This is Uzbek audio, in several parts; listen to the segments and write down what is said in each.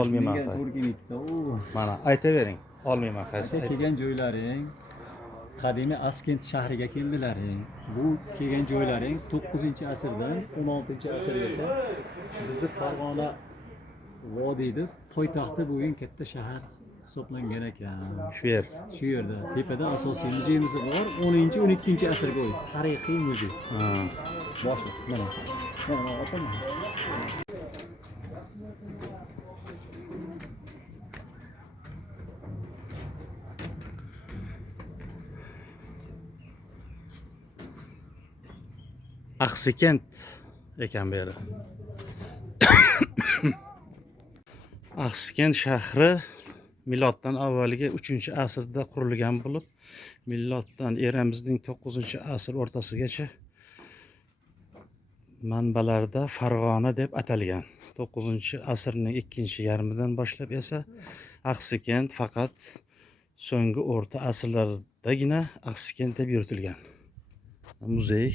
Olmayman. Menga to'g'ri kelmaydida. Mana aytavering. Olmayman qaysi. Kelgan joylaring qadimiy Askent shahriga keldilaring. Bu kelgan joylaring 9-asrdan 16-asrgacha bizni Farg'ona vodiyda poytaxti bo'lgan katta shahar hisoblangan ekan. Shu yer. Shu yerda tepada asosiy muzeyimiz bor. 10-12-asrga oid tarixiy muzey. Boshli. Mana. Mana o'qima. Axsikent ekan bu yer. Axsikent shahri miloddan avvalgi 3-asrda qurilgan bo'lib, miloddan eramizning 9-asr o'rtasigacha manbalarda Farg'ona deb atalgan. 9-asrning 2-yarmidan boshlab esa Axsikent faqat so'nggi o'rta asrlardagina Axsikent deb yuritilgan. Muzey.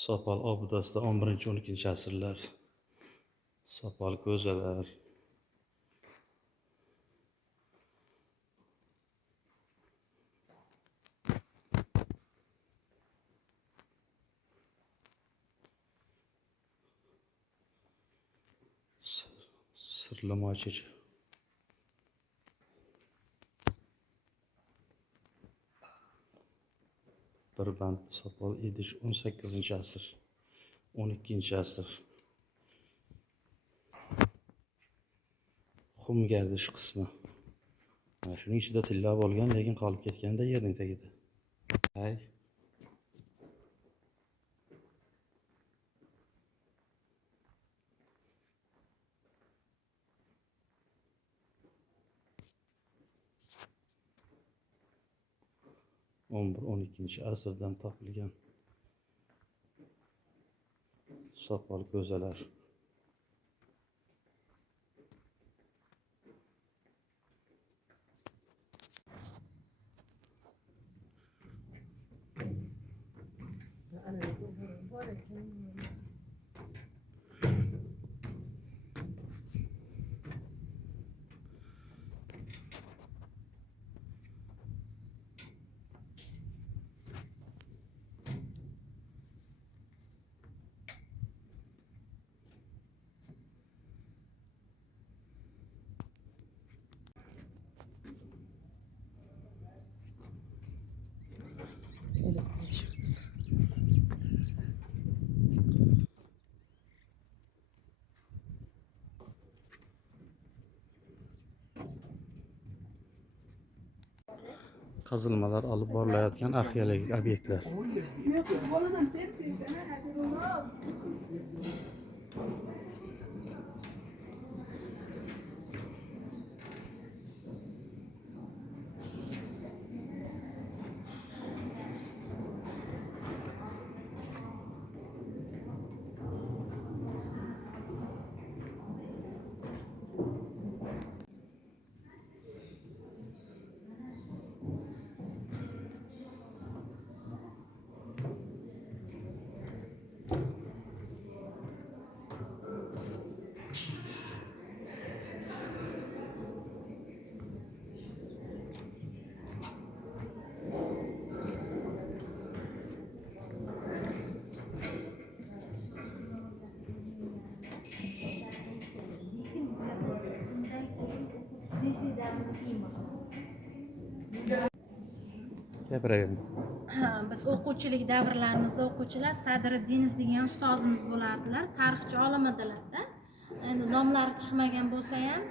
Sopol obdasida 11-12-asrlar. Sopol ko'zalar. Sirlamochi. Bir band sopol idish 18-asr, 12-asr. Xum gardish qismi. Mana shuning ichida tilla bo'lgan, lekin qolib ketganda yerning tagida. Hay. On 12-asrdan topilgan sopol ko'zalar. Qazilmalar olib borilayotgan arxeologik obyektlar. Gapiragan. Biz o'quvchilik davrlarimizda o'quvchilar Sadriddinov degan ustozimiz bo'lardilar, tarixchi olim edilar-da. Endi nomlari chiqmagan bo'lsa ham,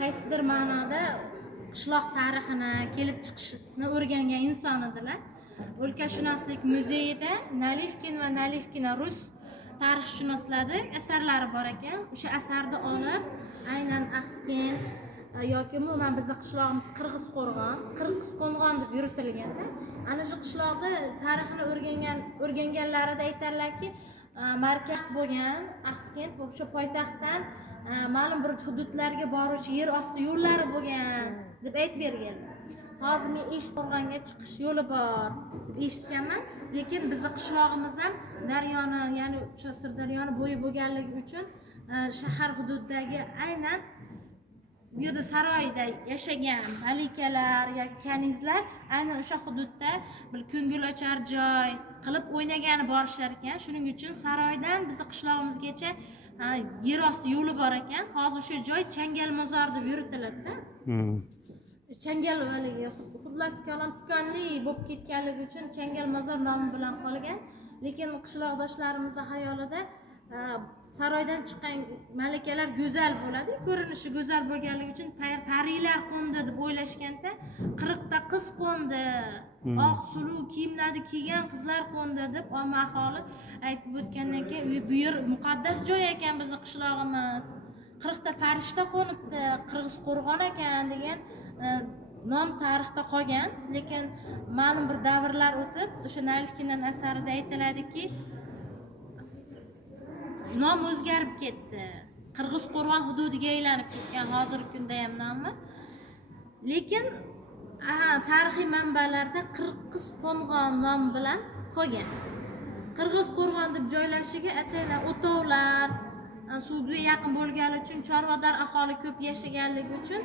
qaysidir ma'noda qishloq tarixini, kelib chiqishini o'rgangan inson edilar. O'lkashunoslik muzeyida Nalivkin va Nalivkina rus tarixshunoslarning asarlari bor ekan. O'sha asarni olib, aynan Axsikent yoki umuman bizni qishlog'imiz Qirg'izqo'rg'on deb yuritilganda, ana shu qishloqda tarixini o'rganganlarida aytarlarki, markaz bo'lgan Axsikent o'sha poytaxtdan ma'lum bir hududlarga boruvchi yer osti yo'llari bo'lgan deb aytib berganlar. Hozir men Eshitqo'rg'onga chiqish yo'li bor deb eshitganman, lekin bizni qishlog'imiz ham daryoni, ya'ni o'sha Sirdaryoni bo'yi bo'lganligi uchun shahar hududidagi aynan bu yerda saroyda yashagan malikalar yoki kanizlar aynan o'sha hududda bir ko'ngilochar joy qilib o'ynagani borishlar ekan. Shuning uchun saroydan bizni qishlog'imizgacha yer osti yo'li bor ekan. Hozir o'sha joy Changal mozor deb yuritiladi-da. Changal xullas kalom tikonli bo'lib ketganligi uchun Changal mozor nomi bilan qolgan. Lekin qishloqdoshlarimizning xayolida saroydan chiqqan malikalar go'zal bo'ladi, ko'rinishi go'zal bo'lganligi uchun parilar qo'ndi deb o'ylashganda 40 ta qiz qo'ndi, oq suluv kiyimlarni kiygan qizlar qo'ndi deb omma aholi aytib o'tgandan keyin bu yer muqaddas joy ekan bizning qishlog'imiz. 40 ta farishta qo'nibdi, Qirg'izqo'rg'on ekan degan nom tarixda qolgan. Lekin ma'lum bir davrlar o'tib, o'sha Nailfkinning asarida aytiladiki, nom o'zgarib ketdi. Qirg'izqo'rg'on hududiga aylanib ketgan hozirgi kunda ham nomi. Lekin tarixiy manbalarda Qirg'izqo'rg'on nomi bilan qolgan. Qirg'izqo'rg'on deb joylashiga ataylab o'tovlar, suvga yaqin bo'lgani uchun chorvador aholi ko'p yashaganligi uchun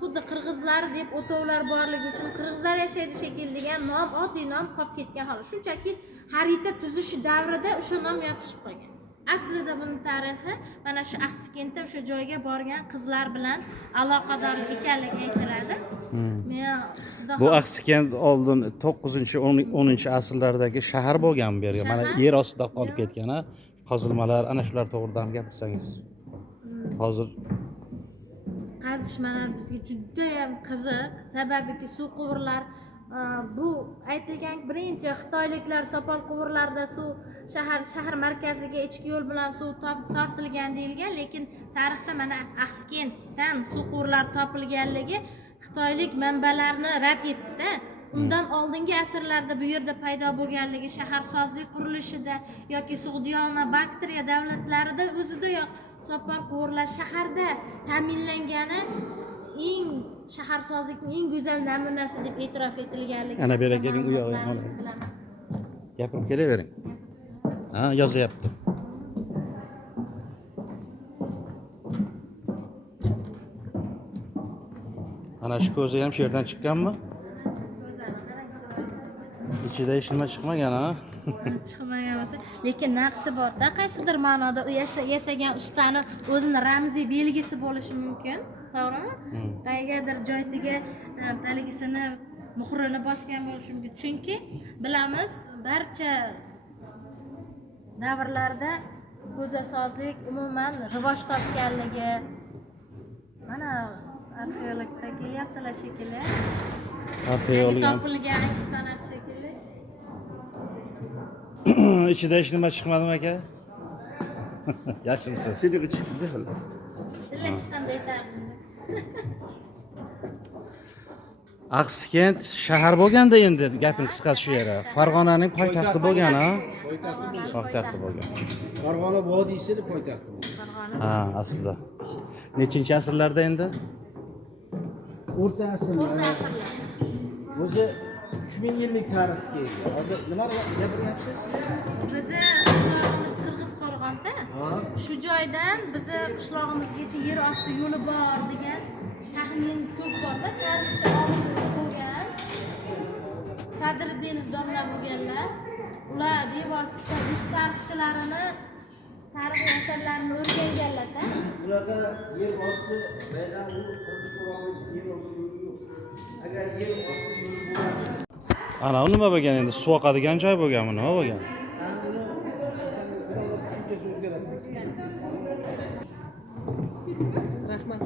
xuddi qirg'izlar deb o'tovlar borligi uchun qirg'izlar yashaydi shekilli degan nom, oddiy nom qolib ketgan holi. Shunchaki xarita tuzishi davrida o'sha nom yopishib qolgan. Aslida buning tarixi mana shu Axsikentda o'sha joyga borgan qizlar bilan aloqador ekanligi aytiladi. Bu Axsikent oldin 9-10 asrlardagi shahar bo'lgan bu yerga. Mana yer ostida qolib ketgan, qazilmalar, ana shular to'g'rida ham gapirsangiz. Hozir qazishmalar bizga juda ham qiziq, sababiki suv quvurlar bu aytilgan birinchi xitoyliklar sopol quvurlarda suv shahar markaziga ichki yo'l bilan suv tortilgan deyilgan, lekin tarixda mana Axsikentdan suv quvurlar topilganligi xitoylik manbalarni rad etdi-da. Undan oldingi asrlarda bu yerda paydo bo'lganligi shaharsozlik qurilishida yoki Sug'diyona, Baktriya davlatlarida o'zidayoq sopol quvurlar shaharda ta'minlangani eng shaharsozlikning eng go'zal namunasi deb e'tirof etilganligi. Ana bera keling, u yoqqa gapirib kelavering. Yozyapti. Ana shu ko'zi ham sherdan chiqqanmi? Ichida hech nima chiqmagan, chiqmagan bo'lsa, lekin naqsi bor-da, qaysidir ma'noda u yasagan ustani o'zini ramziy belgisi bo'lishi mumkin, to'g'rimi? Qayergadir joytiga taligisini muhrini bosgan bo'lishi mumkin. Chunki bilamiz, barcha davrlarda ko'zasozlik umuman rivoj topganligi. Mana arxeologda kelyaptilar shekilli. Arxeolog topilgan eksponat shekilli. Ichida hech nima chiqmadimi aka? Yaxshimisiz? Siligi chiqdi xolos. Sili chiqqanda aytardim. Axsikent shahar bo'lganda endi gaping qisqasi shu yeri. Farg'onaning poytaxti bo'lgan, poytaxti bo'lgan. Farg'ona vodiysida poytaxti bo'lgan. Aslida. Nechinchi asrlarda endi? O'rta asrlar. O'zi 3000 yillik tarixga ega. Hozir nima gapiryapsiz? Bizni qishlog'imiz Qirg'izqo'rg'onda. Shu joydan bizni qishlog'imizgacha yer osti yo'li bor degan taxmin ko'p bor-da. Tarixchi olimlar bo'lgan. Sadriddinov domla bo'lganlar. Ular bevosita rus tarixchilarini tarix asarlarini o'rganganlar-da. Ularda yer osti bayram Qirg'izqo'rg'onda yer osti yo'li yo'q. Agar yer osti yo'li bo'lsa ana u nima bo'lgan endi? Suv oqadigan joy bo'lganmi, nima bo'lgan? Rahmat.